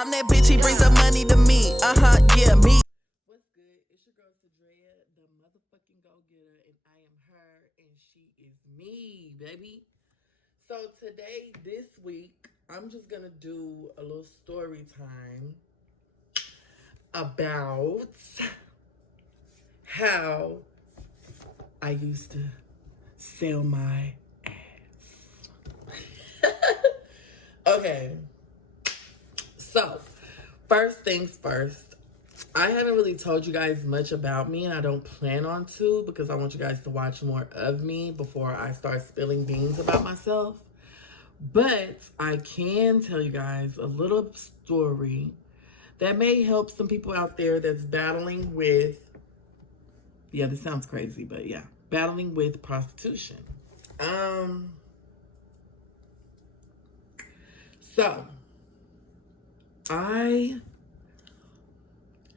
I'm that bitch, he brings the money to me. Yeah, me. What's good? It's your girl Sadrea, the motherfucking go-getter, and I am her, and she is me, baby. So today, this week, I'm just gonna do a little story time about how I used to sell my ass. Okay. So, first things first. I haven't really told you guys much about me, and I don't plan on to, because I want you guys to watch more of me before I start spilling beans about myself. But I can tell you guys a little story that may help some people out there that's battling with, yeah, this sounds crazy, but yeah, battling with prostitution. So I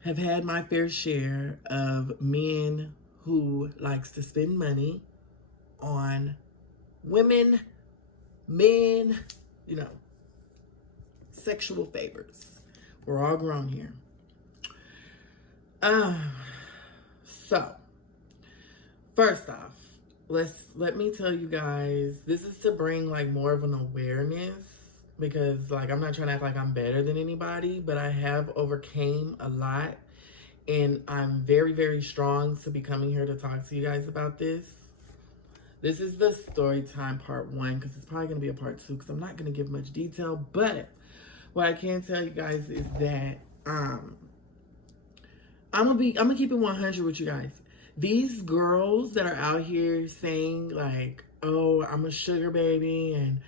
have had my fair share of men who likes to spend money on women, men, sexual favors. We're all grown here. So first off, let me tell you guys, this is to bring like more of an awareness, because like I'm not trying to act like I'm better than anybody, but I have overcame a lot, and I'm very, very strong to be coming here to talk to you guys about this. This is the story time part 1, because it's probably going to be a part 2, because I'm not going to give much detail. But what I can tell you guys is that I'm gonna keep it 100 with you guys. These girls that are out here saying like, oh, I'm a sugar baby and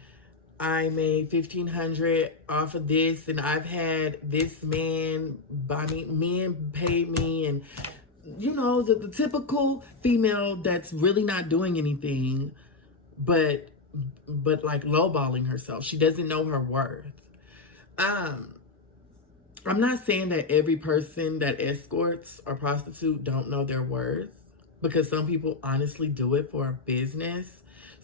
I made $1,500 off of this, and I've had this man buy me, men paid me, and the typical female that's really not doing anything, but like lowballing herself. She doesn't know her worth. I'm not saying that every person that escorts or prostitute don't know their worth, because some people honestly do it for a business.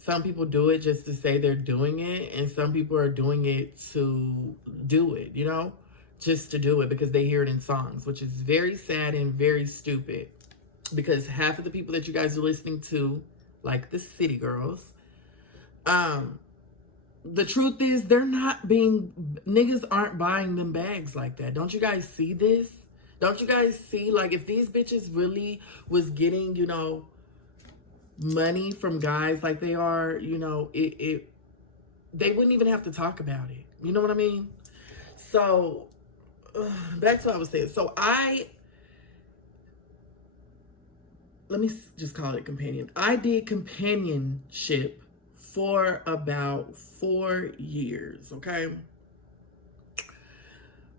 Some people do it just to say they're doing it, and some people are doing it to do it, just to do it because they hear it in songs, which is very sad and very stupid, because half of the people that you guys are listening to, like the city girls, the truth is niggas aren't buying them bags like that. Don't you guys see this? Don't you guys see, like, if these bitches really was getting, money from guys like they are, they wouldn't even have to talk about it. You know what I mean? So, back to what I was saying. So let me just call it companion. I did companionship for about 4 years, okay?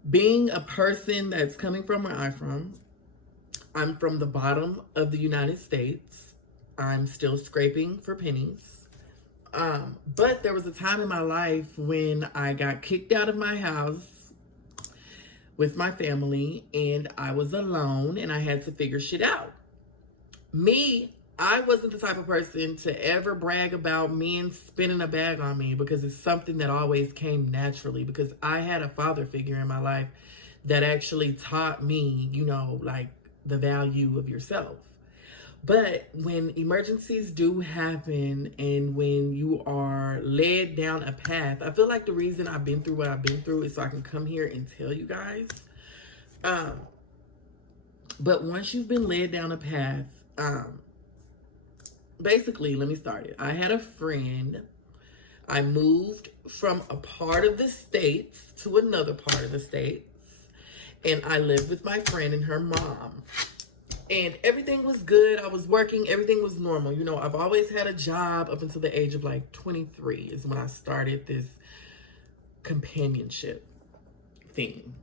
Being a person that's coming from where I'm from the bottom of the United States. I'm still scraping for pennies. But there was a time in my life when I got kicked out of my house with my family, and I was alone, and I had to figure shit out. I wasn't the type of person to ever brag about men spinning a bag on me, because it's something that always came naturally, because I had a father figure in my life that actually taught me, like the value of yourself. But when emergencies do happen, and when you are led down a path, I feel like the reason I've been through what I've been through is so I can come here and tell you guys. But once you've been led down a path, basically, let me start it. I had a friend. I moved from a part of the States to another part of the States, and I lived with my friend and her mom. And everything was good. I was working. Everything was normal. I've always had a job up until the age of like 23 is when I started this companionship thing.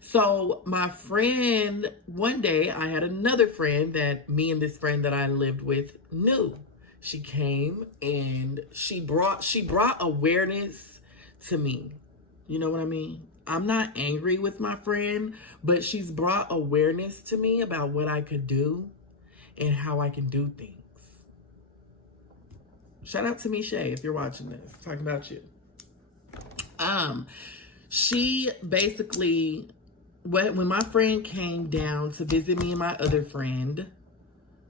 So my friend, one day I had another friend that me and this friend that I lived with knew. She came and she brought awareness to me. You know what I mean? I'm not angry with my friend, but she's brought awareness to me about what I could do and how I can do things. Shout out to me, Shay, if you're watching this. I'm talking about you. She basically, when my friend came down to visit me and my other friend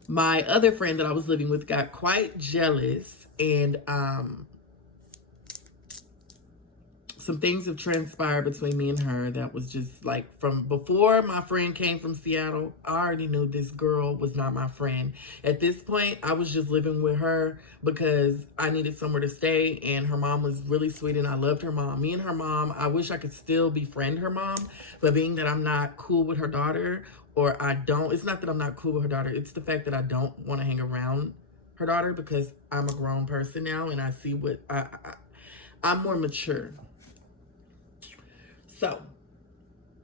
that I was living with got quite jealous, and some things have transpired between me and her that was just like, from before my friend came from Seattle, I already knew this girl was not my friend. At this point, I was just living with her because I needed somewhere to stay, and her mom was really sweet and I loved her mom. Me and her mom, I wish I could still befriend her mom, but being that I'm not cool with her daughter, or it's not that I'm not cool with her daughter, it's the fact that I don't want to hang around her daughter because I'm a grown person now and I see what I'm more mature. So,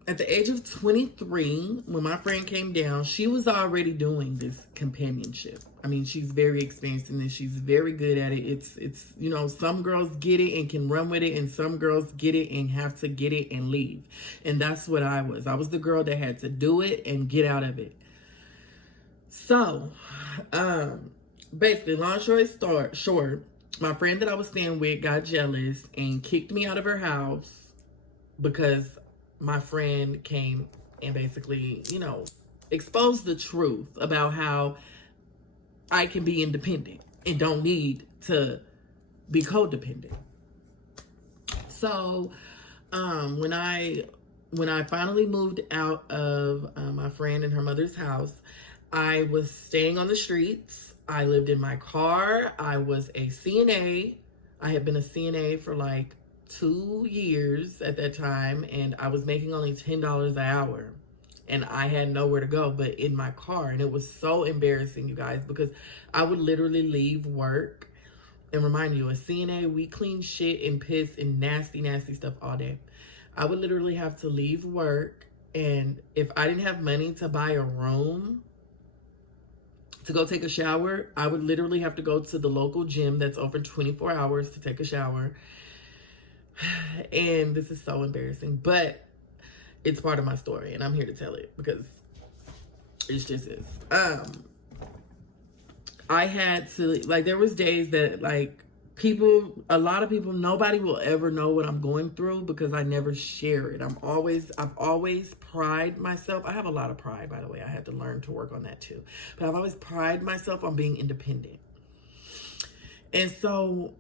at the age of 23, when my friend came down, she was already doing this companionship. I mean, she's very experienced in this. She's very good at it. It's you know, some girls get it and can run with it, and some girls get it and have to get it and leave. And that's what I was. I was the girl that had to do it and get out of it. So, basically, long story short, my friend that I was staying with got jealous and kicked me out of her house because my friend came and basically, you know, exposed the truth about how I can be independent and don't need to be codependent. So, when I finally moved out of my friend and her mother's house, I was staying on the streets. I lived in my car. I was a CNA. I had been a CNA for like 2 years at that time, and I was making only $10 an hour, and I had nowhere to go but in my car. And it was so embarrassing, you guys, because I would literally leave work, and remind you, a CNA, we clean shit and piss and nasty stuff all day. I would literally have to leave work, and if I didn't have money to buy a room to go take a shower, I would literally have to go to the local gym that's open 24 hours to take a shower. And this is so embarrassing, but it's part of my story and I'm here to tell it because it's just is. I had to, like, there was days that, like, a lot of people, nobody will ever know what I'm going through because I never share it. I've always pride myself. I have a lot of pride, by the way. I had to learn to work on that too. But I've always prided myself on being independent. And so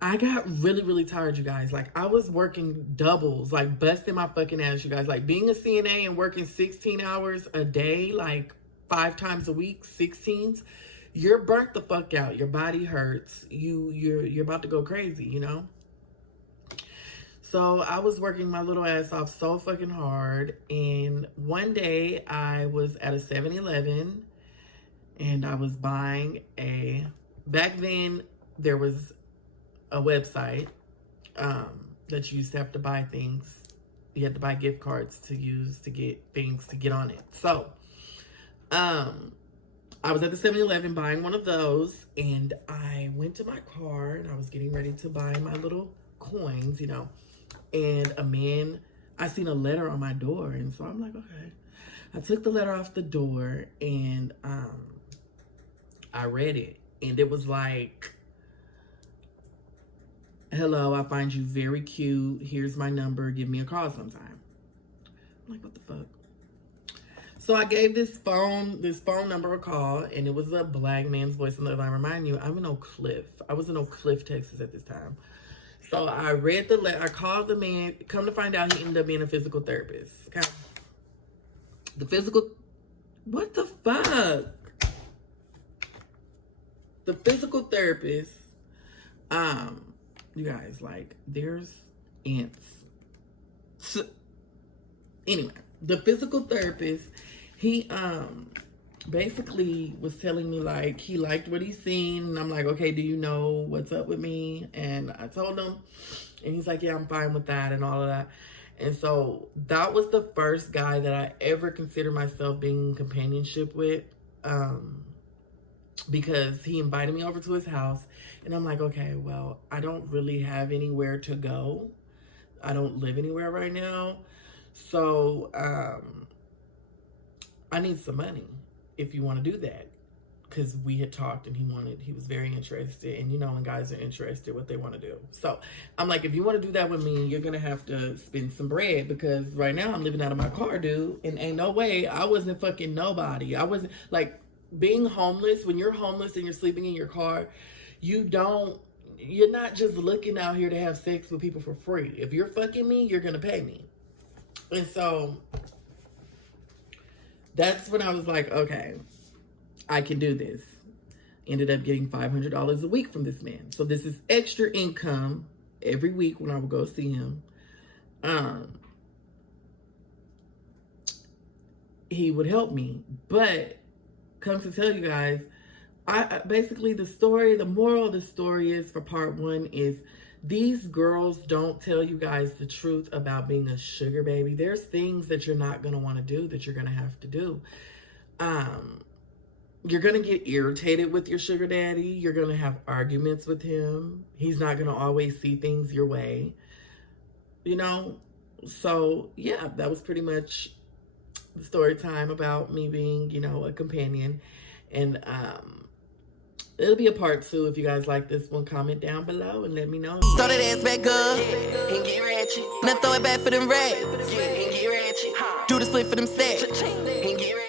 I got really tired, you guys. Like, I was working doubles, like busting my fucking ass, you guys. Like, being a CNA and working 16 hours a day, like 5 times a week, 16s, you're burnt the fuck out. Your body hurts. You're about to go crazy, you know? So I was working my little ass off so fucking hard. And one day I was at a 7-Eleven and I was buying back then there was a website that you used to have to buy things. You had to buy gift cards to use to get things to get on it. So I was at the 7-Eleven buying one of those, and I went to my car and I was getting ready to buy my little coins, you know, and I seen a letter on my door, and so I'm like, okay. I took the letter off the door and I read it, and it was like, hello, I find you very cute. Here's my number. Give me a call sometime. I'm like, what the fuck? So I gave this phone number a call, and it was a black man's voice on the other line. Remind you, I'm in Oak Cliff. I was in Oak Cliff, Texas at this time. So I read the letter. I called the man. Come to find out, he ended up being a physical therapist. Okay. What the fuck? The physical therapist, you guys, like, there's ants. So, anyway, the physical therapist, he basically was telling me, like, he liked what he's seen, and I'm like, okay, do you know what's up with me? And I told him, and he's like, yeah, I'm fine with that and all of that. And so that was the first guy that I ever considered myself being in companionship with, because he invited me over to his house, and I'm like, okay, well, I don't really have anywhere to go. I don't live anywhere right now. So I need some money if you want to do that. because we had talked and he was very interested. And you know, when guys are interested, what they want to do. So I'm like, if you want to do that with me, you're going to have to spend some bread, because right now I'm living out of my car, dude. And ain't no way I wasn't fucking nobody. I wasn't like being homeless. When you're homeless and you're sleeping in your car, you're not just looking out here to have sex with people for free. If you're fucking me, you're going to pay me. And so that's when I was like, okay, I can do this. Ended up getting $500 a week from this man. So this is extra income every week when I would go see him. He would help me. But come to tell you guys, I basically the moral of the story is, for part one, is these girls don't tell you guys the truth about being a sugar baby. There's things that you're not going to want to do that you're going to have to do. You're going to get irritated with your sugar daddy. You're going to have arguments with him. He's not going to always see things your way. You know? So, yeah, that was pretty much the story time about me being, you know, a companion. And it'll be a part two. If you guys like this one, comment down below and let me know. Throw that ass back up and get ratchet. Now throw it back for them rats and get ratchet. Do the split for them stacks and get ratchet.